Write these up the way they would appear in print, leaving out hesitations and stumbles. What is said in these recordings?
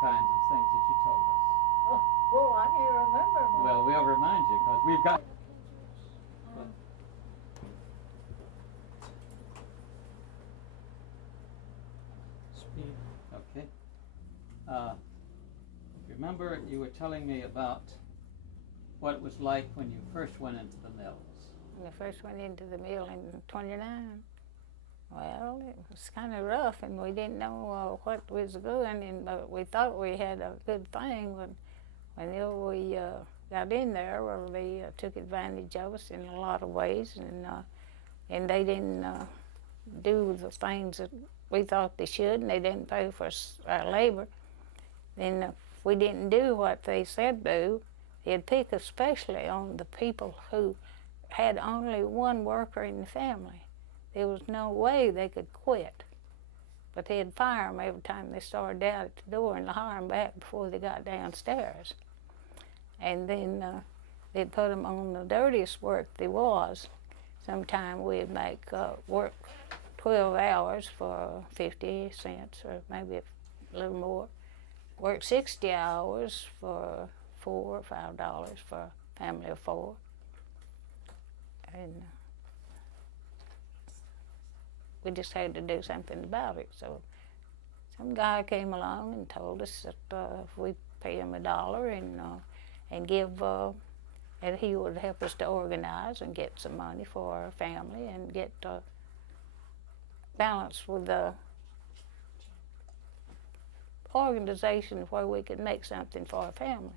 kinds of things that you told us? Oh, I can't remember them all. Well, we'll remind you because we've got. Speed. Okay. Remember, you were telling me about what it was like when you first went into the mills. When I first went into the mill in '29, well, it was kind of rough, and we didn't know what was going, and we thought we had a good thing. When we got in there, well, they took advantage of us in a lot of ways, and they didn't do the things that we thought they should, and they didn't pay for our labor. Then if we didn't do what they said do, they'd pick especially on the people who had only one worker in the family. There was no way they could quit, but they'd fire them every time they started out at the door and hire them back before they got downstairs. And then they'd put them on the dirtiest work there was. Sometime we'd make work 12 hours for 50 cents or maybe a little more. Work 60 hours for $4 or $5 for a family of 4. And we just had to do something about it. So some guy came along and told us that if we pay him $1 and give, that he would help us to organize and get some money for our family and get balance with the organization where we could make something for our family.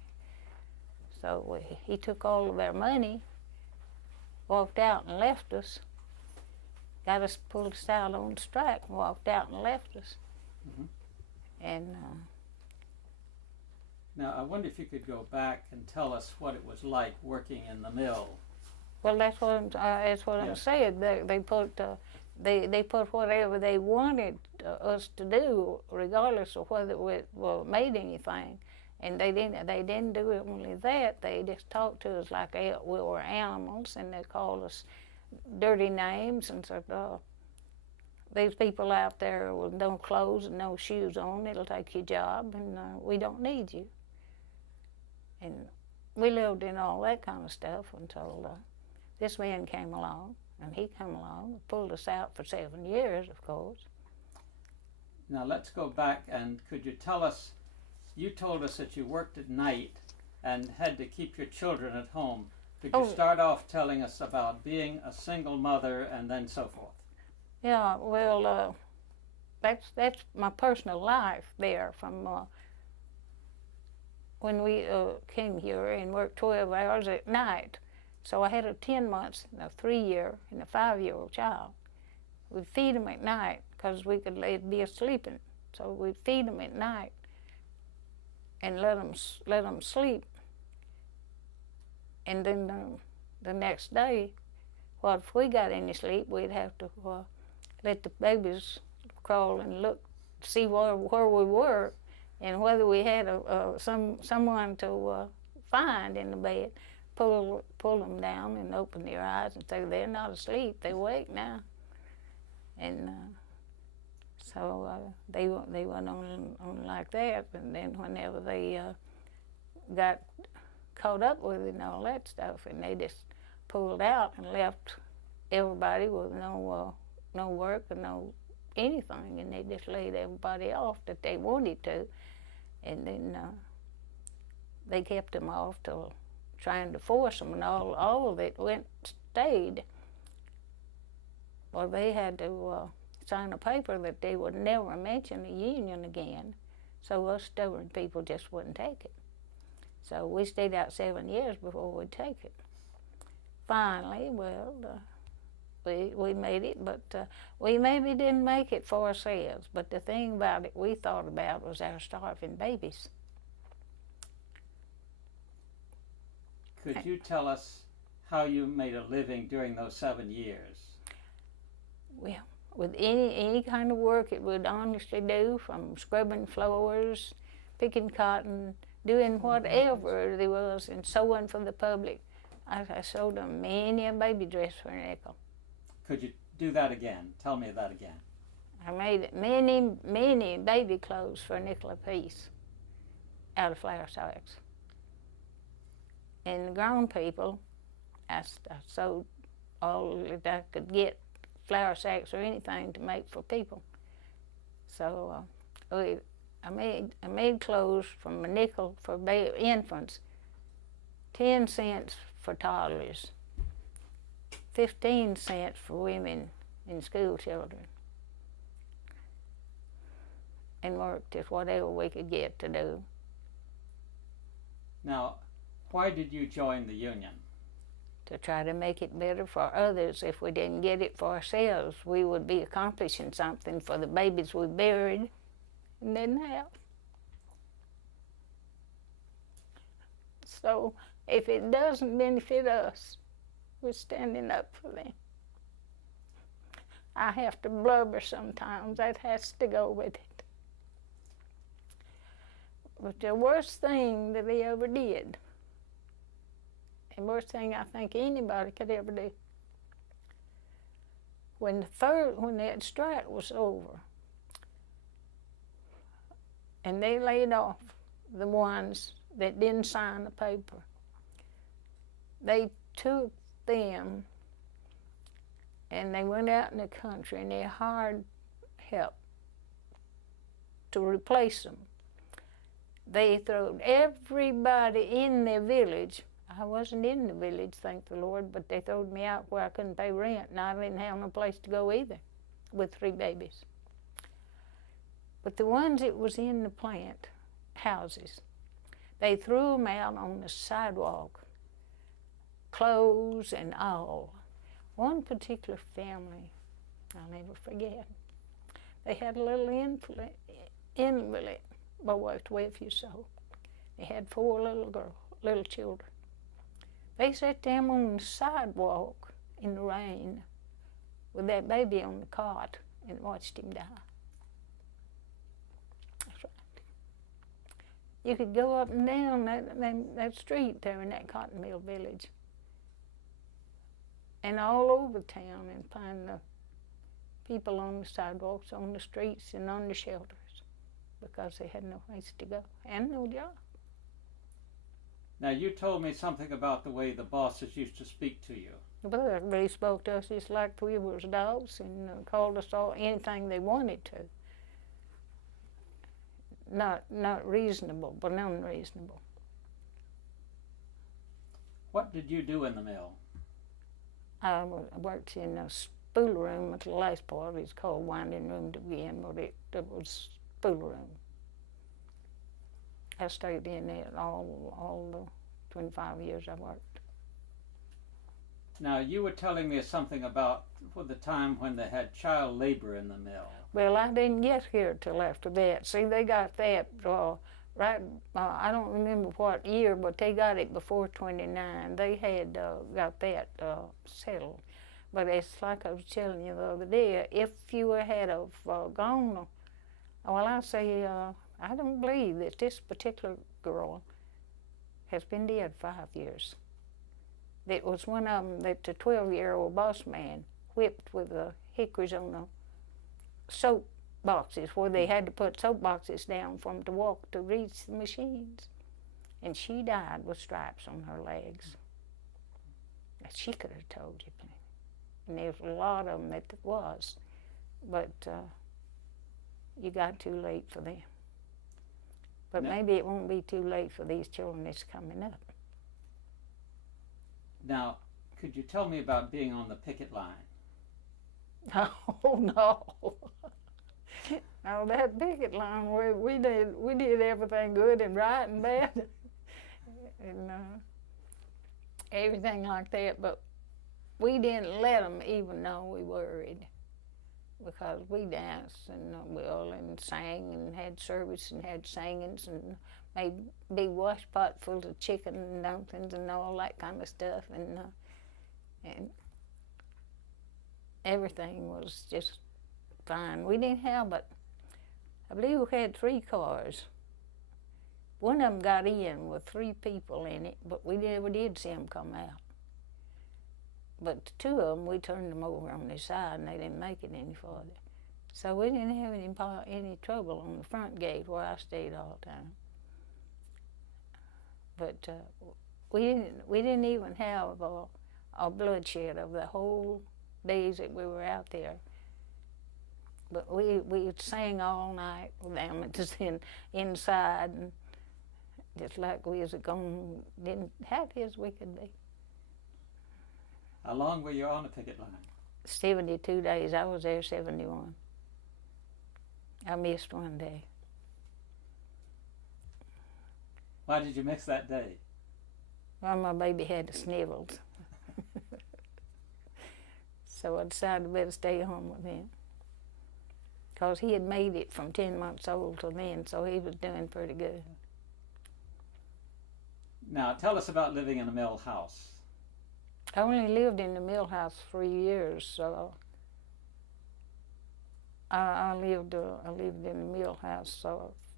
So he took all of our money, walked out and left us, got us, pulled us out on strike and walked out and left us. Mm-hmm. And Now, I wonder if you could go back and tell us what it was like working in the mill. well, that's what I'm saying. They put whatever they wanted us to do, regardless of whether we made anything. And they didn't do only that. They just talked to us like we were animals, and they called us dirty names and said, "These people out there with no clothes and no shoes on, it'll take your job, and we don't need you." And we lived in all that kind of stuff until this man came along, and he came along and pulled us out for 7 years, of course. Now, let's go back, and could you tell us, you told us that you worked at night and had to keep your children at home. Could you start off telling us about being a single mother and then so forth? Yeah, well, that's my personal life there from when we came here and worked 12 hours at night. So I had a 10 months, a 3-year, and a 5-year-old child. We'd feed them at night because they'd be sleeping. So we'd feed them at night and let them sleep. And then the next day, well, if we got any sleep, we'd have to let the babies crawl and look, see where we were, and whether we had someone to find in the bed. Pull them down and open their eyes and say, "They're not asleep, they're awake now." And so they went on like that. And then whenever they got caught up with it and all that stuff, and they just pulled out and left everybody with no work and no anything, and they just laid everybody off that they wanted to, and then they kept them off till trying to force them, and all of it stayed. Well, they had to sign a paper that they would never mention the union again, so us stubborn people just wouldn't take it. So we stayed out 7 years before we'd take it. Finally, well, we made it, but we maybe didn't make it for ourselves, but the thing about it we thought about was our starving babies. Could you tell us how you made a living during those 7 years? Well, with any kind of work it would honestly do, from scrubbing floors, picking cotton, doing whatever there was, and sewing for the public. I sold them many a baby dress for a nickel. Could you do that again? Tell me that again. I made many baby clothes for a nickel apiece. out of flour sacks. And the grown people, I sewed all that I could get, flour sacks or anything to make for people. So I made clothes from a nickel for infants, 10 cents for toddlers, 15 cents for women and school children, and worked at whatever we could get to do. Now, why did you join the union? To try to make it better for others. If we didn't get it for ourselves, we would be accomplishing something for the babies we buried and didn't have. So if it doesn't benefit us, we're standing up for them. I have to blubber sometimes. That has to go with it. But the worst thing that he ever did, the worst thing I think anybody could ever do, when that strike was over, and they laid off the ones that didn't sign the paper, they took them and they went out in the country and they hired help to replace them. They threw everybody in their village. I wasn't in the village, thank the Lord, but they threw me out where I couldn't pay rent, and I didn't have no place to go either with 3 babies. But the ones that was in the plant houses, they threw them out on the sidewalk, clothes and all. One particular family, I'll never forget, they had a little invalid boy, 12 years old. They had 4 little children. They sat them on the sidewalk in the rain with that baby on the cot and watched him die. That's right. You could go up and down that street there in that cotton mill village and all over town and find the people on the sidewalks, on the streets, and on the shelters because they had no place to go and no job. Now, you told me something about the way the bosses used to speak to you. Well, they spoke to us just like we was dogs and called us all anything they wanted to. Not reasonable, but unreasonable. What did you do in the mill? I worked in a spool room at the last part. It's called winding room to begin, but it was spool room. I stayed in it all the 25 years I worked. Now, you were telling me something about the time when they had child labor in the mill. Well, I didn't get here till after that. See, they got that I don't remember what year, but they got it before 29. They had got that settled. But it's like I was telling you the other day, if you had have gone, well, I say, I don't believe that this particular girl has been dead 5 years. It was one of them that the 12-year-old boss man whipped with the hickories on the soap boxes where they had to put soap boxes down for them to walk to reach the machines. And she died with stripes on her legs. She could have told you. And there's a lot of them that was. But you got too late for them. But maybe it won't be too late for these children that's coming up. Now, could you tell me about being on the picket line? Oh, no. Now, that picket line, we did everything good and right and bad. And everything like that, but we didn't let them even know we worried, because we danced and and sang and had service and had singings and made big wash pot full of chicken and dumplings and all that kind of stuff, and everything was just fine. We didn't have but, I believe we had 3 cars. One of them got in with 3 people in it, but we never did see them come out. But 2 of them, we turned them over on their side and they didn't make it any farther. So we didn't have any trouble on the front gate where I stayed all the time. But we didn't even have a bloodshed of the whole days that we were out there. But we sang all night with them just inside, and just like we was didn't happy as we could be. How long were you on the picket line? 72 days. I was there 71. I missed one day. Why did you miss that day? Well, my baby had the sniffles. So I decided I better stay home with him. Because he had made it from 10 months old to then, so he was doing pretty good. Now, tell us about living in a mill house. I only lived in the mill house 3 years, so I lived in the mill house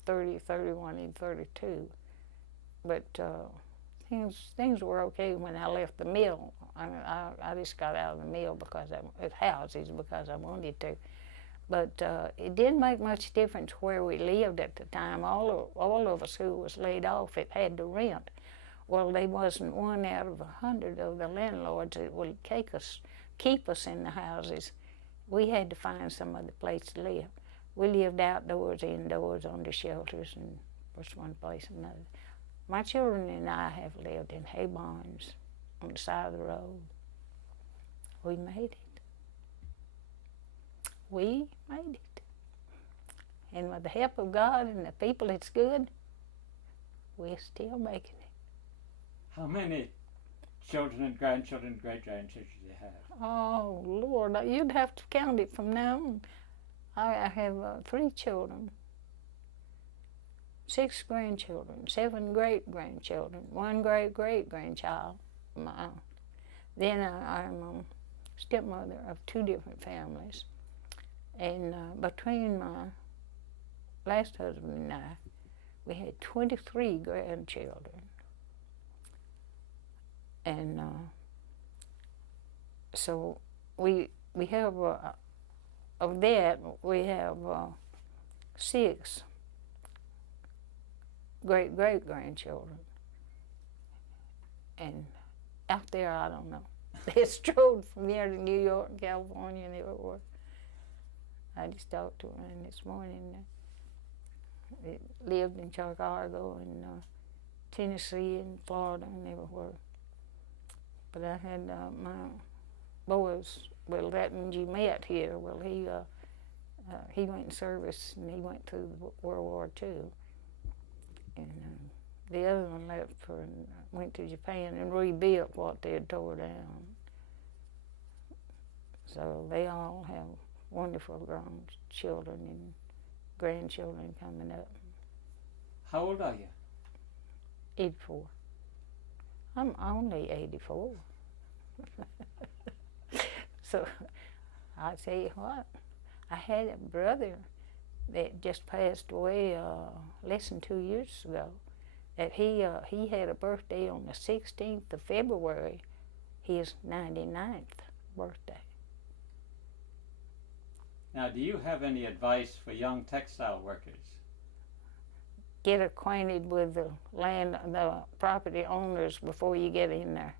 30, 31, and 32. But things were okay when I left the mill. I just got out of the mill because houses because I wanted to. But it didn't make much difference where we lived at the time. All of us who was laid off, it had to rent. Well, there wasn't one out of 100 of the landlords that would keep us in the houses. We had to find some other place to live. We lived outdoors, indoors, under shelters, and was one place or another. My children and I have lived in hay barns on the side of the road. We made it. We made it. And with the help of God and the people that's good, we're still making it. How many children and grandchildren, great-grandchildren do you have? Oh, Lord, you'd have to count it from now on. I have 3 children, 6 grandchildren, 7 great-grandchildren, 1 great-great-grandchild. Then I'm a stepmother of 2 different families. And between my last husband and I, we had 23 grandchildren. And so we have, of that, we have 6 great-great-grandchildren. And out there, I don't know. They strode from here to New York and California and everywhere. I just talked to one this morning. They lived in Chicago and Tennessee and Florida and everywhere. But I had my boys, well, that one you met here, well, he went in service and he went through World War II. And the other one left went to Japan and rebuilt what they had tore down. So they all have wonderful grown children and grandchildren coming up. How old are you? 84. I'm only 84. So I tell you what, I had a brother that just passed away less than 2 years ago. That he had a birthday on the 16th of February, his 99th birthday. Now, do you have any advice for young textile workers? Get acquainted with the property owners before you get in there,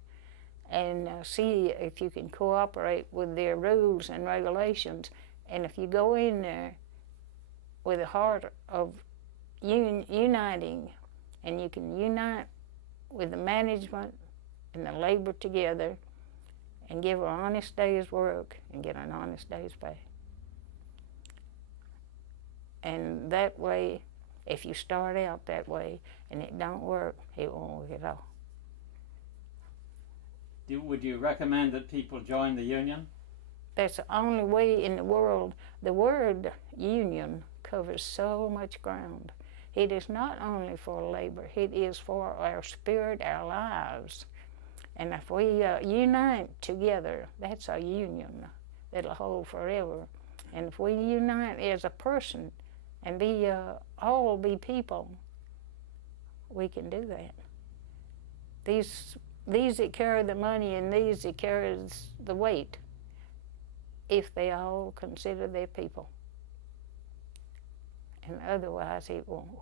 and see if you can cooperate with their rules and regulations. And if you go in there with a heart of uniting, and you can unite with the management and the labor together, and give an honest day's work and get an honest day's pay. And that way, if you start out that way and it don't work, it won't work at all. Would you recommend that people join the union? That's the only way in the world. The word union covers so much ground. It is not only for labor, it is for our spirit, our lives. And if we unite together, that's a union that'll hold forever. And if we unite as a person and all be people, we can do that. These that carry the money and these that carry the weight, if they all consider their people. And otherwise it won't work.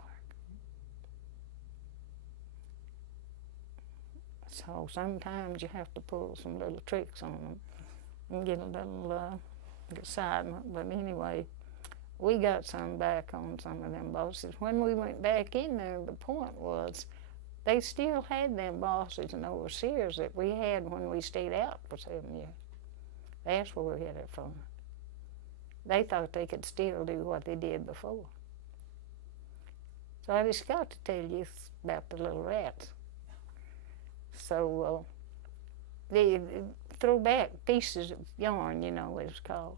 So sometimes you have to pull some little tricks on them and get a little excitement. But anyway, we got some back on some of them bosses. When we went back in there, the point was they still had them bosses and overseers that we had when we stayed out for 7 years. That's where we had it from. They thought they could still do what they did before. So I just got to tell you about the little rats. So they throw back pieces of yarn, you know what it's called,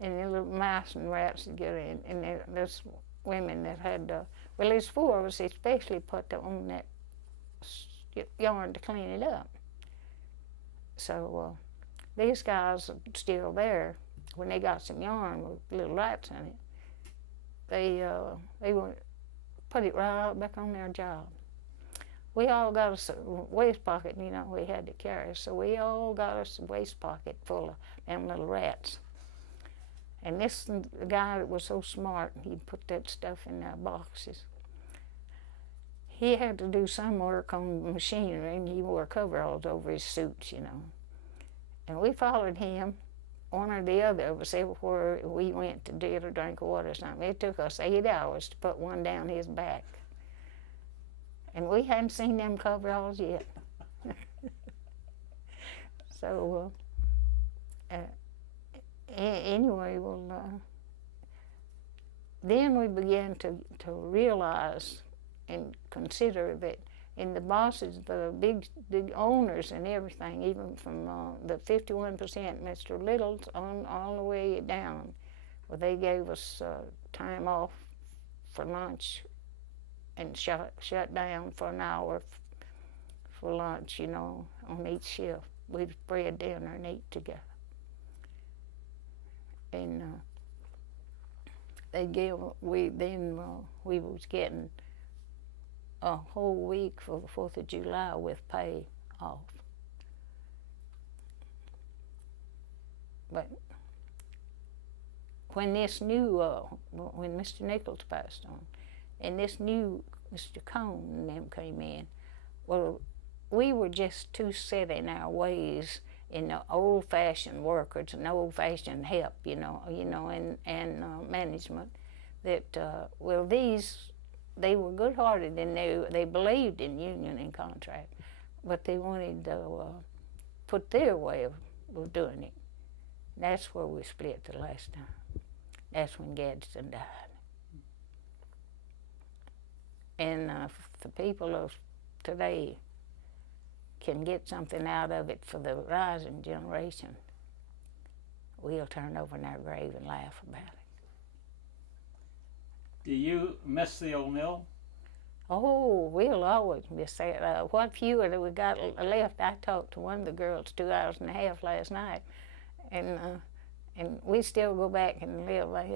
and the little mice and rats would get in, and there's women that had, well, there's 4 of us especially put on that yarn to clean it up. So these guys are still there. When they got some yarn with little rats in it, they would put it right back on their job. We all got us a waist pocket, you know, we had to carry, so we all got us a waist pocket full of them little rats. And this guy that was so smart, he put that stuff in their boxes. He had to do some work on machinery, and he wore coveralls over his suits, you know. And we followed him, one or the other of us, everywhere we went to get a drink of water or something. It took us 8 hours to put one down his back. And we hadn't seen them coveralls yet. So, anyway, well, then we began to realize and consider that in the bosses, the big owners and everything, even from the 51%, Mr. Little's on all the way down, well, they gave us time off for lunch and shut down for an hour for lunch, you know, on each shift. We'd spread dinner and eat together. And we was getting a whole week for the 4th of July with pay off. But when this new, when Mr. Nichols passed on, and this new Mr. Cone and them came in, well, we were just too set in our ways in the old-fashioned workers and old-fashioned help, you know, and management. That well, they were good-hearted and they believed in union and contract, but they wanted to put their way of doing it. That's where we split the last time. That's when Gadsden died. And the people of today can get something out of it for the rising generation, we'll turn over in our grave and laugh about it. Do you miss the old mill? Oh, we'll always miss that. What few that we got left, I talked to one of the girls 2 hours and a half last night, and we still go back and live. I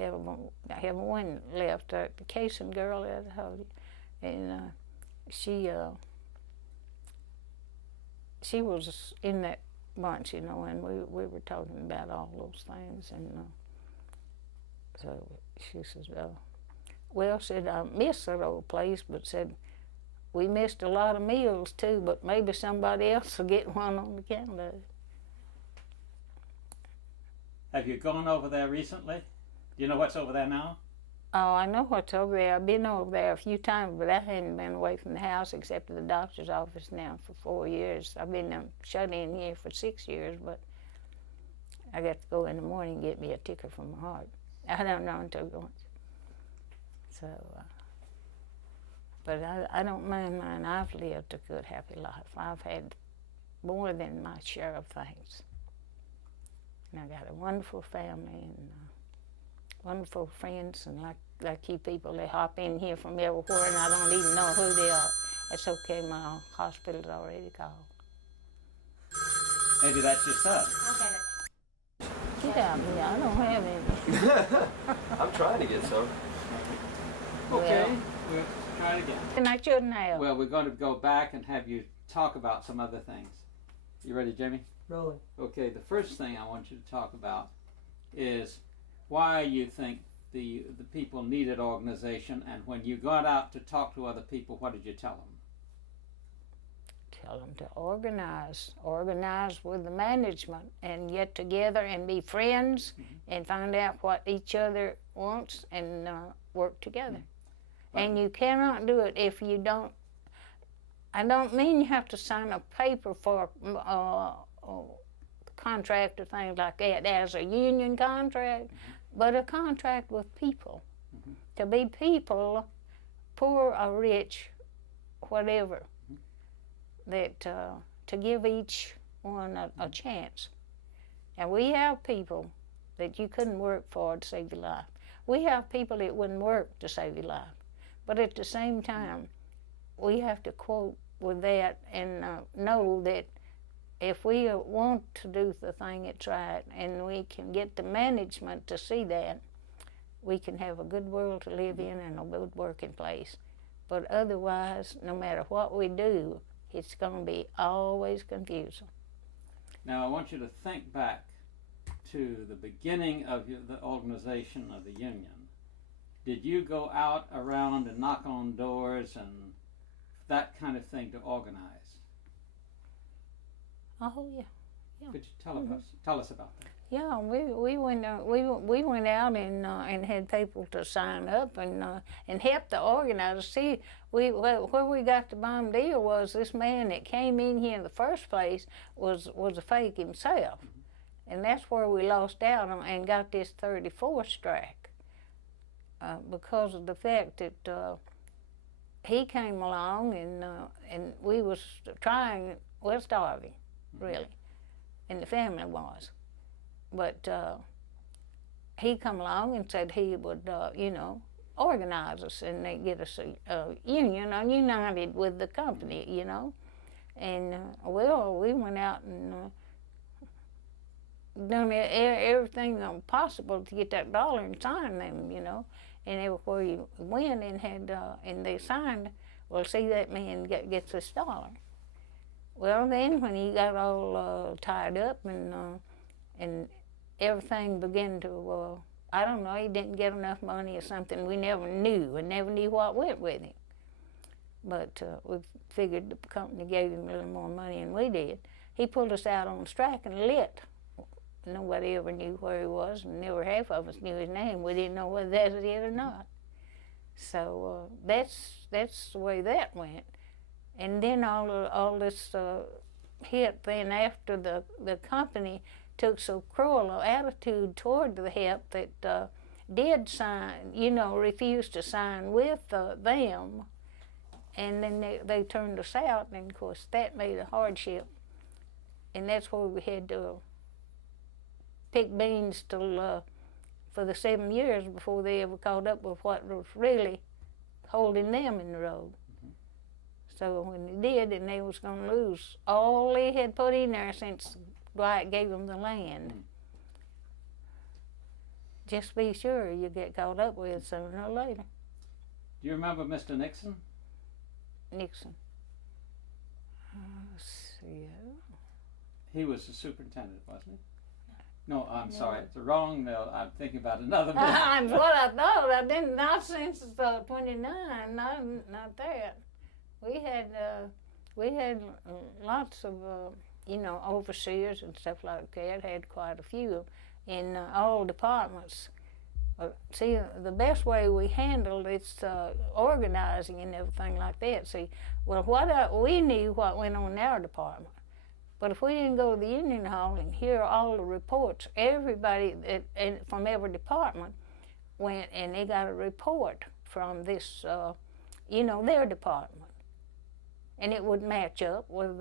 have one left, the Kaysen girl that I told you, and she was in that bunch, you know, and we were talking about all those things, and so she says, well, said, I miss that old place, but said, we missed a lot of meals too, but maybe somebody else will get one on the calendar. Have you gone over there recently? Do you know what's over there now? Oh, I know what's over there. I've been over there a few times, but I hadn't been away from the house except for the doctor's office now for 4 years. I've been shut in here for 6 years, but I got to go in the morning and get me a ticker from my heart. I don't know until once. So, but I don't mind mine. I've lived a good, happy life. I've had more than my share of things. And I got a wonderful family and wonderful friends, and like you people, they hop in here from everywhere, and I don't even know who they are. It's okay, my hospital's already called. Maybe that's your son. Get out of here, I don't have any. I'm trying to get some. Okay, we'll try it again. And I shouldn't have. Well, we're going to go back and have you talk about some other things. You ready, Jimmy? Rolling. Okay, the first thing I want you to talk about is why you think the people needed organization, and when you got out to talk to other people, what did you tell them? Tell them to organize with the management and get together and be friends and find out what each other wants and work together. And you cannot do it if you don't. I don't mean you have to sign a paper for a contract or things like that as a union contract, but a contract with people. To be people, poor or rich, whatever, that to give each one a chance. And we have people that you couldn't work for to save your life. We have people that wouldn't work to save your life. But at the same time, we have to quote with that and know that if we want to do the thing that's right and we can get the management to see that, we can have a good world to live in and a good working place. But otherwise, no matter what we do, it's going to be always confusing. Now, I want you to think back to the beginning of the organization of the union. Did you go out around and knock on doors and that kind of thing to organize? Oh yeah. Could you tell us about that? Yeah, we went out and had people to sign up and help the organizers. See, where we got the bomb deal was this man that came in here in the first place was a fake himself, and that's where we lost out on and got this 34 strike because of the fact that he came along and we was trying, well, starving, really, and the family was. But he come along and said he would, organize us and they get us a union, united with the company, And, we went out and done everything possible to get that dollar and sign them, And everywhere you went and and they signed, well, see, that man gets this dollar. Well, then when he got all tied up and everything began to, I don't know, he didn't get enough money or something. We never knew. We never knew what went with him. But we figured the company gave him a little more money than we did. He pulled us out on strike and lit. Nobody ever knew where he was, and never half of us knew his name. We didn't know whether that's it or not. So that's the way that went. And then all this hit then after the company took so cruel an attitude toward the help that did sign, refused to sign with them, and then they turned us out, and of course that made a hardship, and that's where we had to pick beans till for the 7 years before they ever caught up with what was really holding them in the road. So when they did, and they was going to lose all they had put in there since Dwight gave them the land. Just be sure you get caught up with sooner or later. Do you remember Mr. Nixon? Nixon. He was the superintendent, wasn't he? No, I'm sorry, it's wrong. No, I'm thinking about another man. That's what I thought. I didn't, not since 29, not that. We had lots of overseers and stuff like that. Had quite a few in all departments. See, the best way we handled it's organizing and everything like that. See, well, we knew what went on in our department, but if we didn't go to the union hall and hear all the reports, everybody from every department went and they got a report from this, their department. And it would match up with,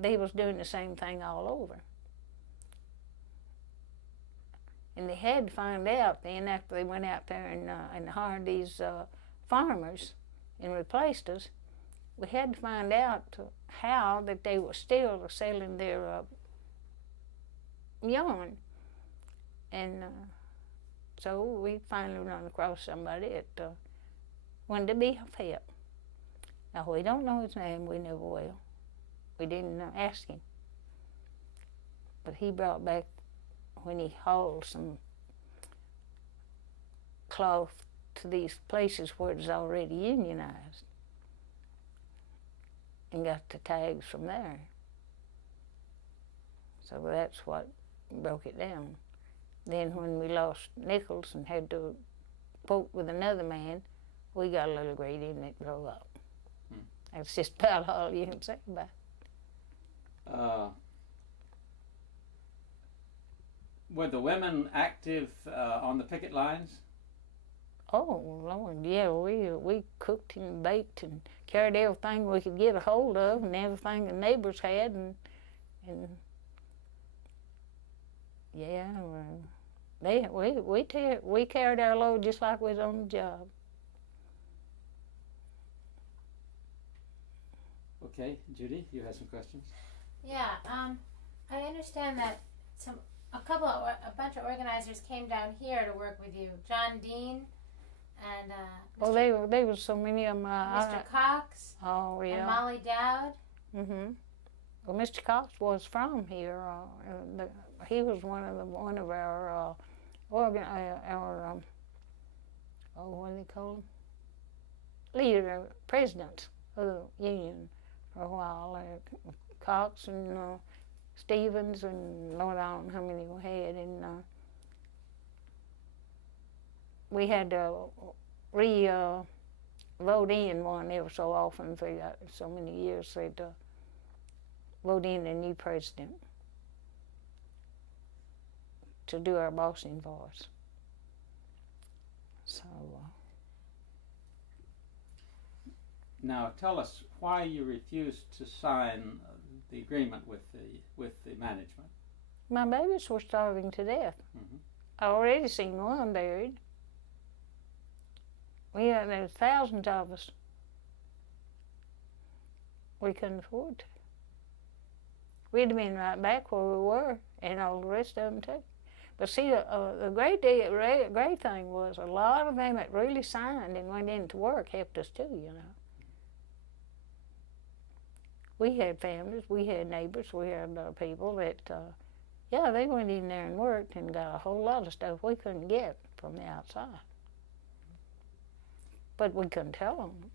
they was doing the same thing all over. And they had to find out then after they went out there and hired these farmers and replaced us, we had to find out how that they were still selling their yarn. And so we finally run across somebody that wanted to be of help. Now, we don't know his name, we never will. We didn't ask him. But he brought back, when he hauled some cloth to these places where it was already unionized, and got the tags from there. So that's what broke it down. Then when we lost Nichols and had to vote with another man, we got a little greedy and it blew up. That's just about all you can say about it. Were the women active on the picket lines? Oh, Lord, yeah, we cooked and baked and carried everything we could get a hold of and everything the neighbors had, and yeah, we carried our load just like we was on the job. Okay, Judy, you had some questions? Yeah, I understand that a bunch of organizers came down here to work with you. John Dean and Well, there was so many of them. Mr. Cox. Oh, yeah. And Molly Dowd. Well, Mr. Cox was from here. He was one of our what do they call them? Presidents of the union for a while. Cox and Stevens and Lord, I don't know how many we had, and we had to vote in one every so often for so many years. They'd vote in a new president to do our bossing for us. So. Now tell us why you refused to sign the agreement with the management. My babies were starving to death. I already seen one buried. There was thousands of us. We couldn't afford to. We'd have been right back where we were, and all the rest of them too. But see, the great thing was a lot of them that really signed and went into work helped us too, you know. We had families, we had neighbors, we had people that, they went in there and worked and got a whole lot of stuff we couldn't get from the outside. But we couldn't tell them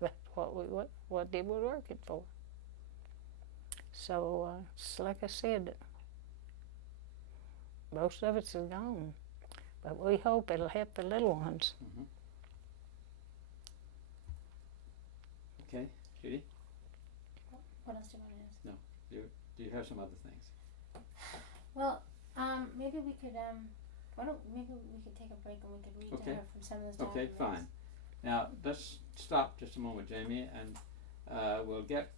that's what they were working for. So, it's like I said, most of it's gone. But we hope it'll help the little ones. Okay, Judy? What else do you want to ask? No, do you have some other things? Well, maybe we could take a break and we could read to her from some of those documents. Okay, fine. Now let's stop just a moment, Jamie, and we'll get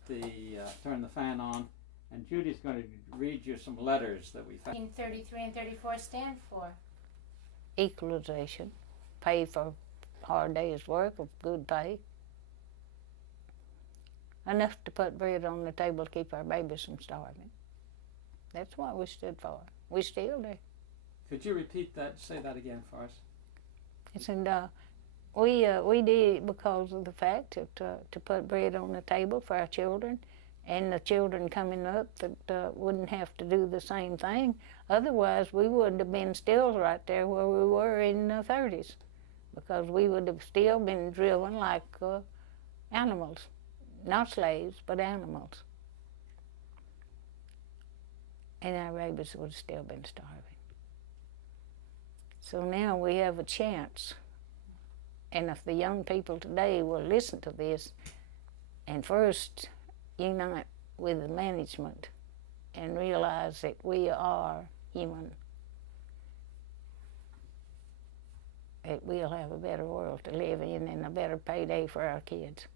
turn the fan on, and Judy's going to read you some letters that we found. 33 and 34 stand for equalization, pay for hard days' work of good pay. Enough to put bread on the table to keep our babies from starving. That's what we stood for. We still do. Could you repeat that, say that again for us? And we did it because of the fact that, to put bread on the table for our children, and the children coming up that wouldn't have to do the same thing. Otherwise, we would have been still right there where we were in the 30s, because we would have still been driven like animals. Not slaves, but animals. And our babies would have still been starving. So now we have a chance. And if the young people today will listen to this and first unite with the management and realize that we are human, that we'll have a better world to live in and a better payday for our kids.